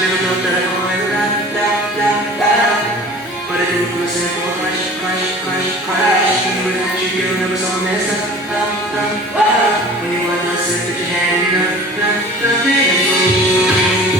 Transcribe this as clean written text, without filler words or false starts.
Never thought that I'd go right around, but I did it for a simple crush. When you were at your girl, never saw mess up. When you were not sick, put your hand in the